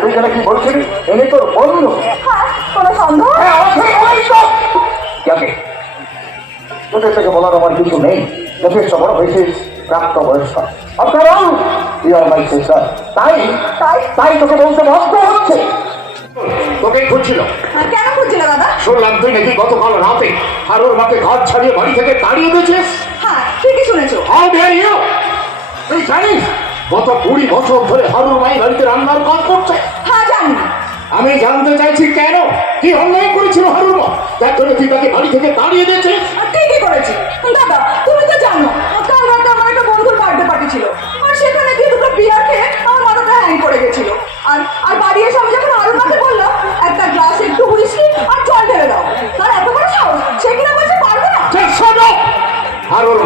তুই যেন কি বলছিলি? এনে তোর বন্ধু। কোনো সন্দেহ? হ্যাঁ যাকে। তোদের থেকে বলার আমার কিছু নেই। যথেষ্ট বড় হয়েছিস প্রাপ্ত বয়স্ক। আপনার ইয়ার মাই সিস্টার তাই? তাই? তাই তোকে বলতে বাধ্য হচ্ছে। তোকে খুঁজছিল। কেন খুঁজছিল দাদা? শুনলাম তুই নাকি গতকাল রাতে হারুর মাকে ঘর ছাড়িয়ে বাড়ি থেকে তাড়িয়ে দিয়েছিস। হ্যাঁ ঠিকই শুনেছো। হাউ ডেয়ার ইউ তুই জানিস গত কুড়ি বছর ধরে হারুর মাই বাড়িতে রান্নার কাজ করছে। হ্যাঁ জানি আমি জানতে চাইছি কেন? কি অন্যায় করেছিল হারুর মা? তার জন্য তুই তাকে বাড়ি থেকে তাড়িয়ে দিয়েছে? আর ঠিকই করেছি। দাদা তুমি তো জানো কাল রাতে আমার একটা বন্ধুর বার্থডে পার্টি ছিল আর সেখানে গিয়ে দুটো বিয়ার খেয়ে আমার মাথাটা হ্যাং করে গেছিল আর আর বাড়ি এসে আমি যখন আরও মাকে বললাম একটা গ্লাস একটু হুইস্কি আর জল ঢেলে দাও তার এত বড় সাহস সে কিনা বলছে পারবে না Just shut up!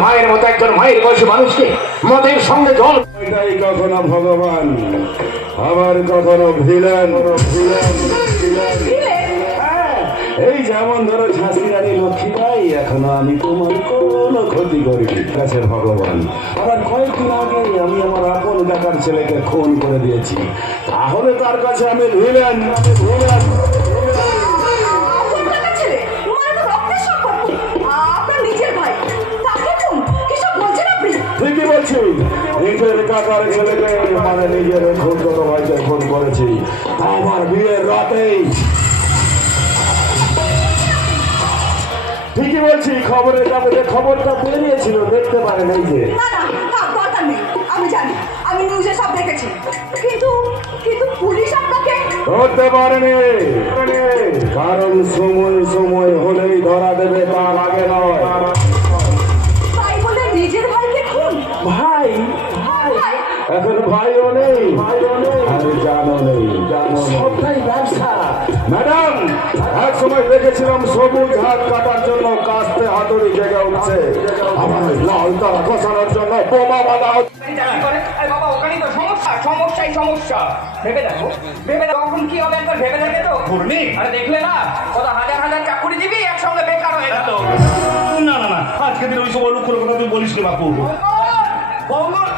মায়ের মতো একজন মায়ের বয়সী মানুষকে মদের সঙ্গে জল কখনো ভগবান। আবার কখনো ভিলেন। এই যেমন ধরো ঝাঁসি রানী লক্ষ্মীবাই, এখনও আমি তোমার কোনো ক্ষতি করিনি কাছে ভগবান। আবার কয়েকদিন আগে আমি আমার আপন কাকার ছেলেকে খুন করে দিয়েছি। তাহলে তার কাছে আমি ভিলেন। ভিলেন। বলছি নিজের কাকার ছেলেকে মানে নিজের ছোট ভাইকে খুন করেছি। আমার বিয়ের রাতেই। ঠিকই বলছি খবরের কাগজে খবরটা বেরিয়েছিল দেখতে পারেন এই যে। না না থাক দরকার নেই আমি জানি আমি নিউজে সব দেখেছি। কিন্তু কিন্তু পুলিশ আপনাকে ধরতে পারেনি। কারণ সময় সময় হলেই ধরা দেবে তার আগে নয় তাই বলে নিজের ভাইকে খুন ভাই ভাই এখন ভাইও নেই আর জানো নেই। সবটাই ব্যবসা। ম্যাডাম এক সময় দেখেছিলাম সবুজ হাত কাটার জন্য কাস্তে হাতুড়ি জেগে উঠছে। আবার ওই লাল তারা খসানোর জন্য বোমা বাঁধা হচ্ছে। চাকরি করে আরে বাবা ওখানেই তো সমস্যা সমস্যাই সমস্যা। ভেবে দেখো ভেবে দেখো কখন কি হবে একবার ভেবে দেখে তো। ঘুরনি আরে দেখলে না কত হাজার হাজার চাকুরিজীবী একসঙ্গে বেকার হয়ে গেল না না না আজকে দিন ওই সব অলুক্ষর কথা তুই বলিস রে বাপু।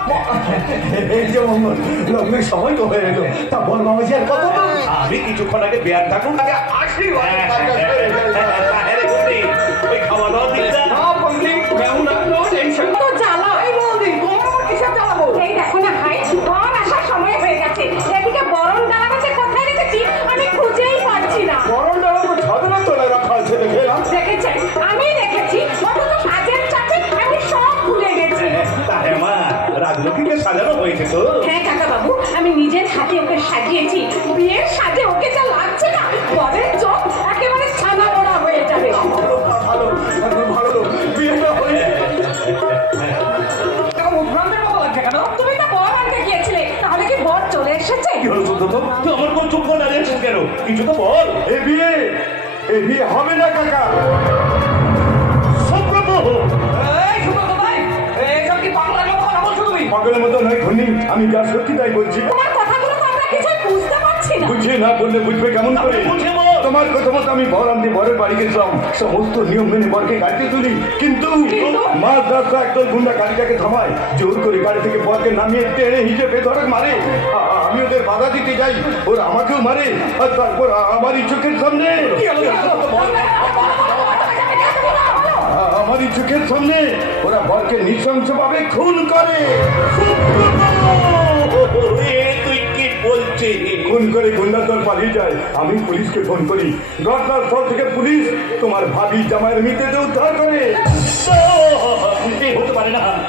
এই যে মঙ্গল লগ্নের সময় তো হয়ে গেল। তা বল মামাজি আর কত আমি কিছুক্ষণ আগে বেয়ার থাকুন আগে আসি রাজলক্ষ্মীকে সাজানো হয়েছে তো। হ্যাঁ কাকা বাবু আমি নিজের হাতে ওকে সাজিয়েছি। বিয়ের সাজে ওকে যা লাগছে না পরের চোখ একেবারে ছানা মোড়া হয়ে যাবে। ভালো ভালো বিয়েটা হয়ে উদ্ভ্রান্তের মতো লাগছে কেন তুমি তো বর আনতে গিয়েছিলে তাহলে কি বর চলে এসেছে? কি হলো তো তুই আমার কোন চুপ করে কেন? কিছু তো বল। এ বিয়ে এ বিয়ে হবে না কাকা। পাগলের মতো নয় ধনী আমি যা সত্যি তাই বলছি। তোমার কথাগুলো তো আমরা কিছুই বুঝতে পারছি না। বুঝে না বললে বুঝবে কেমন করে? তোমার কথা মতো আমি বর আনতে বরের বাড়ি গেছিলাম সমস্ত নিয়ম মেনে বরকে গাড়িতে তুলি। কিন্তু মাঝ রাস্তা একদল গুন্ডা গাড়িটাকে থামায়। জোর করে গাড়ি থেকে বরকে নামিয়ে টেনে হিসেবে ধরে মারে। আমি ওদের বাধা দিতে যাই। ওরা আমাকেও মারে। আর তারপর আমারই চোখের সামনে। আ- আমারই চোখের সামনে ওরা বরকে নৃশংস ভাবে খুন করে। তুই কি বলছিস খুন করে গুন্ডার দল পালিয়ে যায়। আমি পুলিশকে ফোন করি। ঘটনাস্থল থেকে পুলিশ তোমার ভাবি জামাইয়ের মৃতদেহ উদ্ধার করে। হতে পারে না।